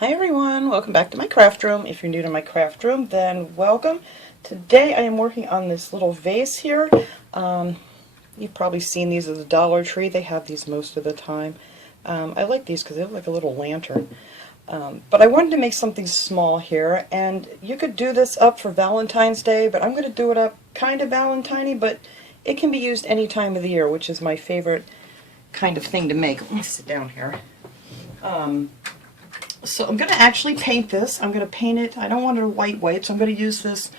Hi everyone, welcome back to my craft room. If you're new to my craft room, then welcome. Today I am working on this little vase here. You've probably seen these at the Dollar Tree. They have these most of the time. I like these because they look like a little lantern. But I wanted to make something small here, and you could do this up for Valentine's Day, but I'm going to do it up kind of Valentine-y, but it can be used any time of the year, which is my favorite kind of thing to make. Let me sit down here. So I'm going to actually paint this. I'm going to paint it, I don't want it white, so I'm going to use this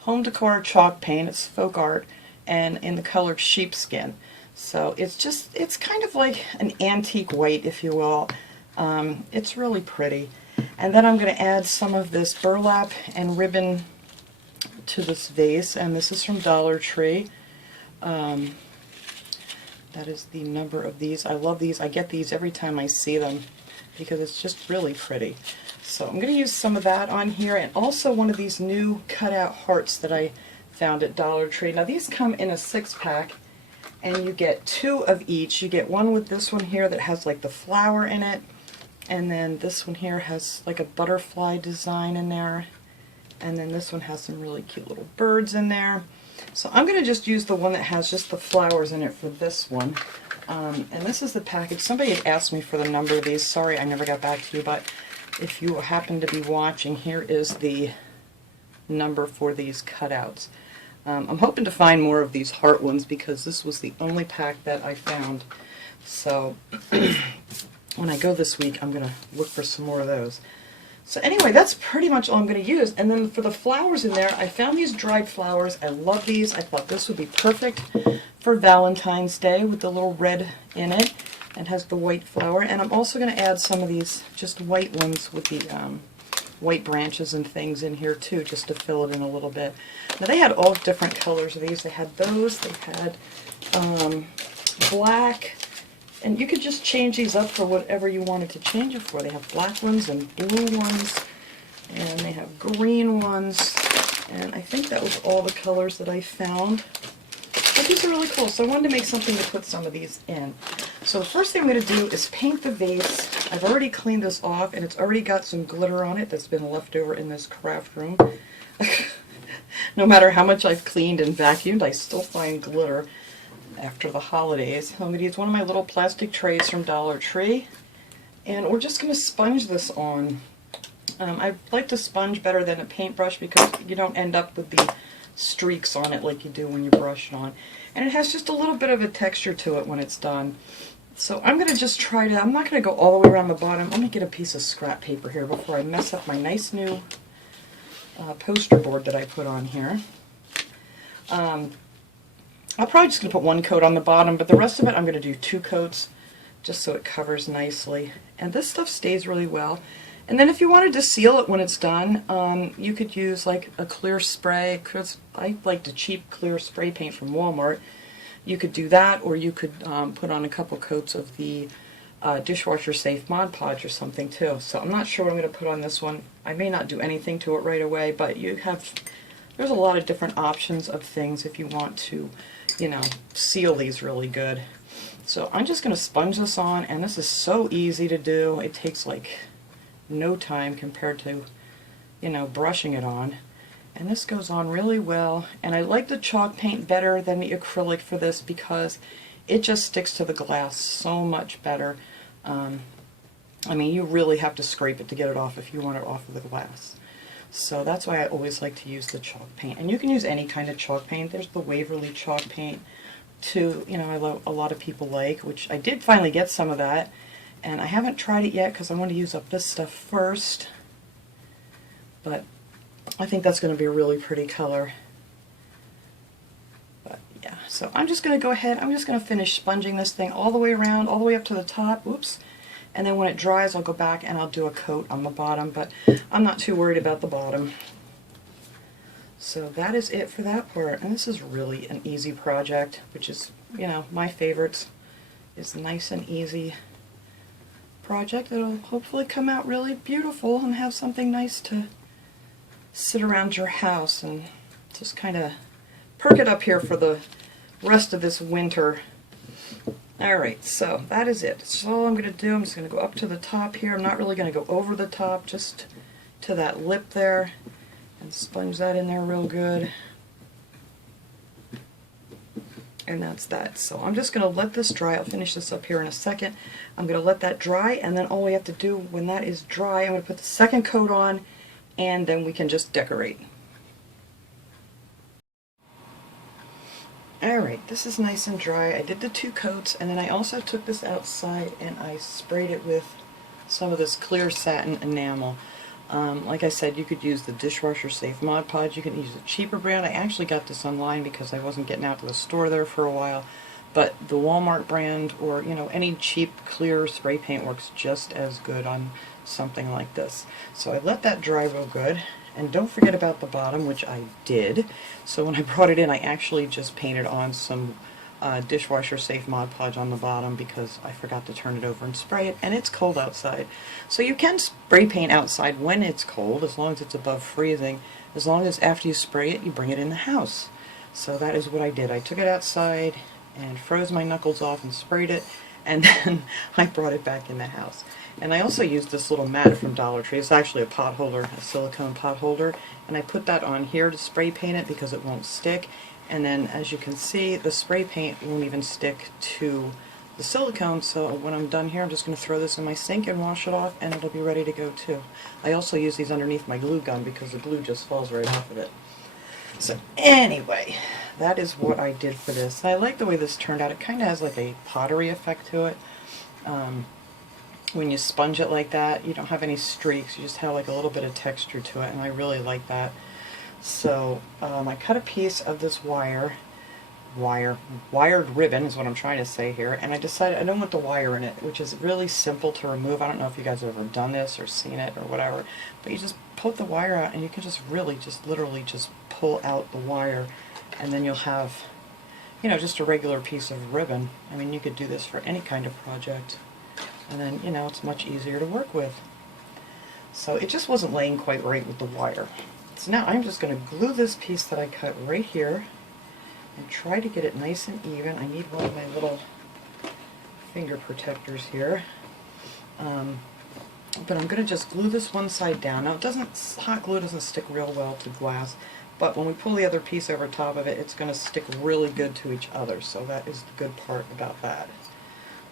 home decor chalk paint. It's FolkArt, and in the color Sheepskin. So it's kind of like an antique white, if you will. It's really pretty. And then I'm going to add some of this burlap and ribbon to this vase, and this is from Dollar Tree. That is the number of these. I love these. I get these every time I see them, because it's just really pretty. So I'm going to use some of that on here, and also one of these new cutout hearts that I found at Dollar Tree. Now these come in a 6-pack, and you get 2 of each. You get one with this one here that has like the flower in it, and then this one here has like a butterfly design in there, and then this one has some really cute little birds in there. So I'm going to just use the one that has just the flowers in it for this one. And this is the package. Somebody had asked me for the number of these. Sorry I never got back to you, but if you happen to be watching, here is the number for these cutouts. I'm hoping to find more of these heart ones because this was the only pack that I found. So when I go this week, I'm going to look for some more of those. So anyway, that's pretty much all I'm going to use. And then for the flowers in there, I found these dried flowers. I love these. I thought this would be perfect for Valentine's Day with the little red in it. It has the white flower. And I'm also going to add some of these just white ones with the white branches and things in here too, just to fill it in a little bit. Now they had all different colors of these. They had those. They had black. And you could just change these up for whatever you wanted to change it for. They have black ones and blue ones, and they have green ones, and I think that was all the colors that I found. But these are really cool, so I wanted to make something to put some of these in. So the first thing I'm going to do is paint the vase. I've already cleaned this off, and it's already got some glitter on it that's been left over in this craft room. No matter how much I've cleaned and vacuumed, I still find glitter after the holidays. I'm going to use one of my little plastic trays from Dollar Tree, and we're just going to sponge this on. I like to sponge better than a paintbrush because you don't end up with the streaks on it like you do when you brush it on. And it has just a little bit of a texture to it when it's done. So I'm going to just try to, I'm not going to go all the way around the bottom. Let me get a piece of scrap paper here before I mess up my nice new poster board that I put on here. I'm probably just going to put one coat on the bottom, but the rest of it I'm going to do 2 coats just so it covers nicely. And this stuff stays really well. And then if you wanted to seal it when it's done, you could use like a clear spray. I like the cheap clear spray paint from Walmart. You could do that, or you could put on a couple coats of the dishwasher safe Mod Podge or something too. So I'm not sure what I'm going to put on this one. I may not do anything to it right away, but there's a lot of different options of things if you want to, you know, seal these really good. So I'm just going to sponge this on, and this is so easy to do. It takes like no time compared to, you know, brushing it on. And this goes on really well. And I like the chalk paint better than the acrylic for this because it just sticks to the glass so much better. I mean, you really have to scrape it to get it off if you want it off of the glass. So that's why I always like to use the chalk paint. And you can use any kind of chalk paint. There's the Waverly chalk paint too, you know, a lot of people like, which I did finally get some of that. And I haven't tried it yet because I want to use up this stuff first. But I think that's going to be a really pretty color. But yeah, so I'm just going to go ahead, I'm just going to finish sponging this thing all the way around, all the way up to the top. Whoops. And then when it dries, I'll go back and I'll do a coat on the bottom, but I'm not too worried about the bottom. So that is it for that part. And this is really an easy project, which is, you know, my favorites. Is nice and easy project that'll hopefully come out really beautiful and have something nice to sit around your house and just kind of perk it up here for the rest of this winter. Alright, so that is it. That's all I'm going to do. I'm just going to go up to the top here. I'm not really going to go over the top, just to that lip there, and sponge that in there real good. And that's that. So I'm just going to let this dry. I'll finish this up here in a second. I'm going to let that dry, and then all we have to do when that is dry, I'm going to put the second coat on, and then we can just decorate. Alright, this is nice and dry. I did the 2 coats, and then I also took this outside and I sprayed it with some of this clear satin enamel. Like I said, you could use the dishwasher safe Mod Podge. You can use a cheaper brand. I actually got this online because I wasn't getting out to the store there for a while. But the Walmart brand, or any cheap clear spray paint, works just as good on something like this. So I let that dry real good. And don't forget about the bottom, which I did. So when I brought it in, I actually just painted on some dishwasher safe Mod Podge on the bottom because I forgot to turn it over and spray it, and it's cold outside. So you can spray paint outside when it's cold, as long as it's above freezing, as long as after you spray it, you bring it in the house. So that is what I did. I took it outside and froze my knuckles off and sprayed it, and then I brought it back in the house. And I also used this little mat from Dollar Tree. It's actually a pot holder, a silicone pot holder, and I put that on here to spray paint it because it won't stick. And then, as you can see, the spray paint won't even stick to the silicone, so when I'm done here, I'm just going to throw this in my sink and wash it off, and it'll be ready to go too. I also use these underneath my glue gun because the glue just falls right off of it. So anyway, that is what I did for this. I like the way this turned out. It kind of has like a pottery effect to it. When you sponge it like that, you don't have any streaks, you just have like a little bit of texture to it, and I really like that. So I cut a piece of this wired ribbon is what I'm trying to say here, and I decided I don't want the wire in it, which is really simple to remove. I don't know if you guys have ever done this or seen it or whatever, but you just pull the wire out and you can just really literally just pull out the wire, and then you'll have just a regular piece of ribbon. I mean, you could do this for any kind of project, and then it's much easier to work with. So it just wasn't laying quite right with the wire. So now I'm just going to glue this piece that I cut right here and try to get it nice and even. I need one of my little finger protectors here. But I'm going to just glue this one side down. Now hot glue doesn't stick real well to glass, but when we pull the other piece over top of it, it's going to stick really good to each other. So that is the good part about that.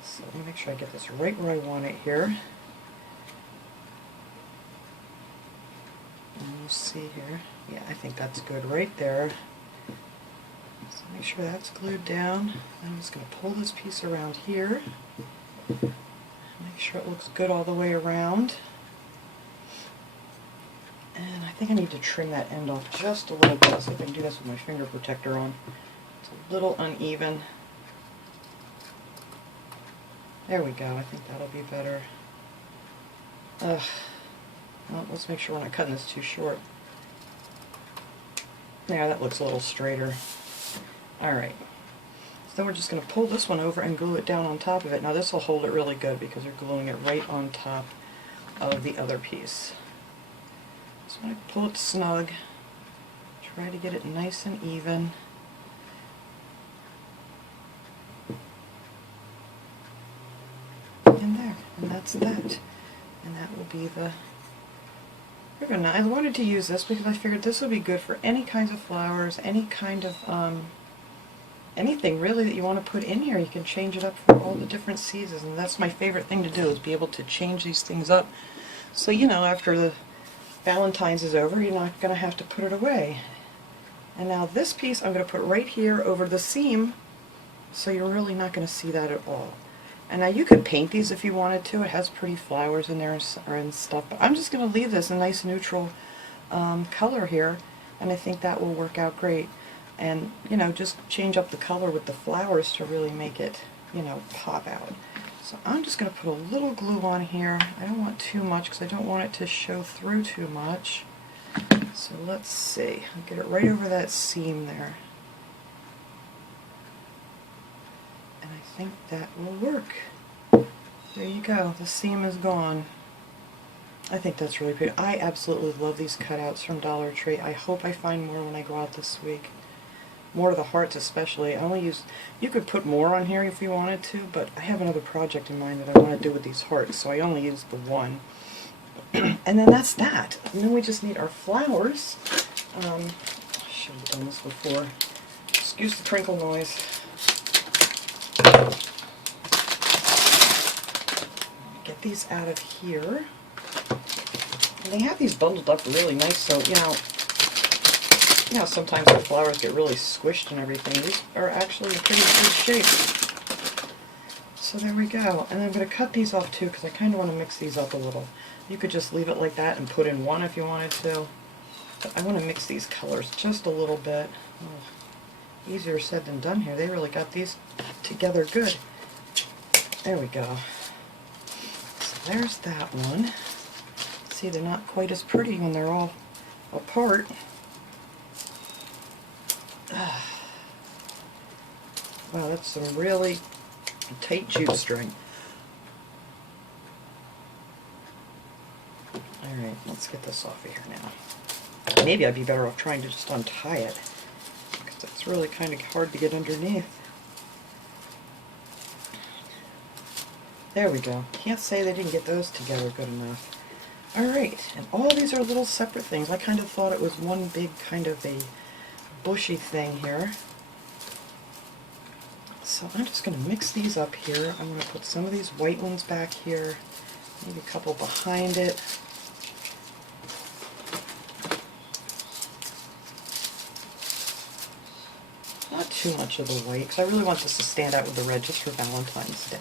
So let me make sure I get this right where I want it here. And we'll see here. Yeah, I think that's good right there. So make sure that's glued down. I'm just going to pull this piece around here. Make sure it looks good all the way around. And I think I need to trim that end off just a little bit. I'll see if I can do this with my finger protector on. It's a little uneven. There we go. I think that'll be better. Well, let's make sure we're not cutting this too short. Yeah, that looks a little straighter. Alright. So then we're just going to pull this one over and glue it down on top of it. Now this will hold it really good because you're gluing it right on top of the other piece. So I pull it snug, try to get it nice and even. And there, and that's that. And that will be the ribbon. I wanted to use this because I figured this would be good for any kinds of flowers, any kind of anything really that you want to put in here. You can change it up for all the different seasons, and that's my favorite thing to do, is be able to change these things up. So after the Valentine's is over, you're not going to have to put it away. And now this piece I'm going to put right here over the seam, so you're really not going to see that at all. And now you could paint these if you wanted to. It has pretty flowers in there and stuff, but I'm just going to leave this a nice neutral color here, and I think that will work out great. And just change up the color with the flowers to really make it pop out. So I'm just going to put a little glue on here. I don't want too much because I don't want it to show through too much. So let's see. I'll get it right over that seam there. And I think that will work. There you go. The seam is gone. I think that's really pretty. I absolutely love these cutouts from Dollar Tree. I hope I find more when I go out this week. more of the hearts especially. I only use, you could put more on here if you wanted to, but I have another project in mind that I want to do with these hearts, so I only used the one. And then that's that. And then we just need our flowers. I should have done this before. Excuse the crinkle noise. Get these out of here. And they have these bundled up really nice, so you know sometimes the flowers get really squished and everything. These are actually in pretty good shape. So there we go. And I'm going to cut these off too because I kind of want to mix these up a little. You could just leave it like that and put in one if you wanted to. But I want to mix these colors just a little bit. Oh, easier said than done here. They really got these together good. There we go. So there's that one. See, they're not quite as pretty when they're all apart. Wow, that's some really tight jute string. Alright, let's get this off of here now. Maybe I'd be better off trying to just untie it, because it's really kind of hard to get underneath. There we go. Can't say they didn't get those together good enough. Alright, and all these are little separate things. I kind of thought it was one big kind of a bushy thing here. So I'm just going to mix these up here. I'm going to put some of these white ones back here, maybe a couple behind it. Not too much of the white, because I really want this to stand out with the red just for Valentine's Day.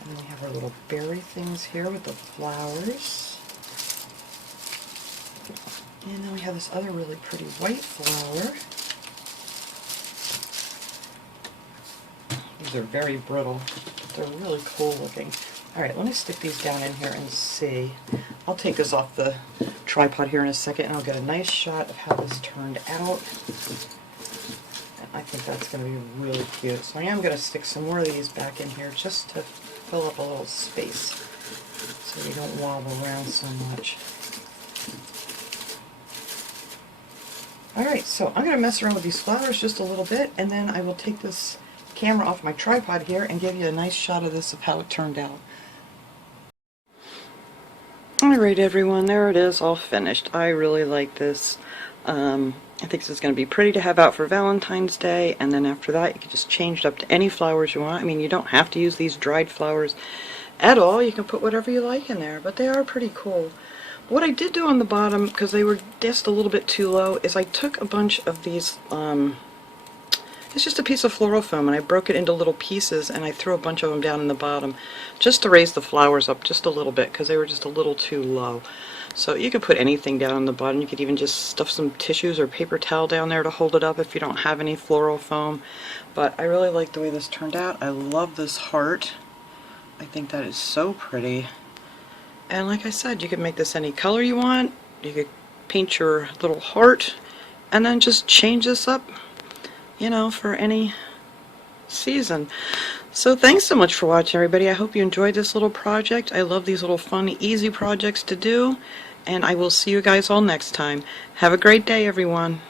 And then we have our little berry things here with the flowers. And then we have this other really pretty white flower. These are very brittle. They're really cool looking. Alright, let me stick these down in here and see. I'll take this off the tripod here in a second and I'll get a nice shot of how this turned out. And I think that's going to be really cute. So I am going to stick some more of these back in here just to fill up a little space so we don't wobble around so much. Alright, so I'm going to mess around with these flowers just a little bit, and then I will take this camera off my tripod here and give you a nice shot of this of how it turned out. Alright everyone, there it is, all finished. I really like this. I think this is going to be pretty to have out for Valentine's Day, and then after that you can just change it up to any flowers you want. I mean, you don't have to use these dried flowers at all. You can put whatever you like in there, but they are pretty cool. What I did do on the bottom, because they were just a little bit too low, is I took a bunch of these, it's just a piece of floral foam, and I broke it into little pieces, and I threw a bunch of them down in the bottom, just to raise the flowers up just a little bit, because they were just a little too low. So you could put anything down on the bottom. You could even just stuff some tissues or paper towel down there to hold it up if you don't have any floral foam. But I really like the way this turned out. I love this heart. I think that is so pretty. And like I said, you could make this any color you want. You could paint your little heart and then just change this up, you know, for any season. So thanks so much for watching, everybody. I hope you enjoyed this little project. I love these little fun, easy projects to do. And I will see you guys all next time. Have a great day, everyone.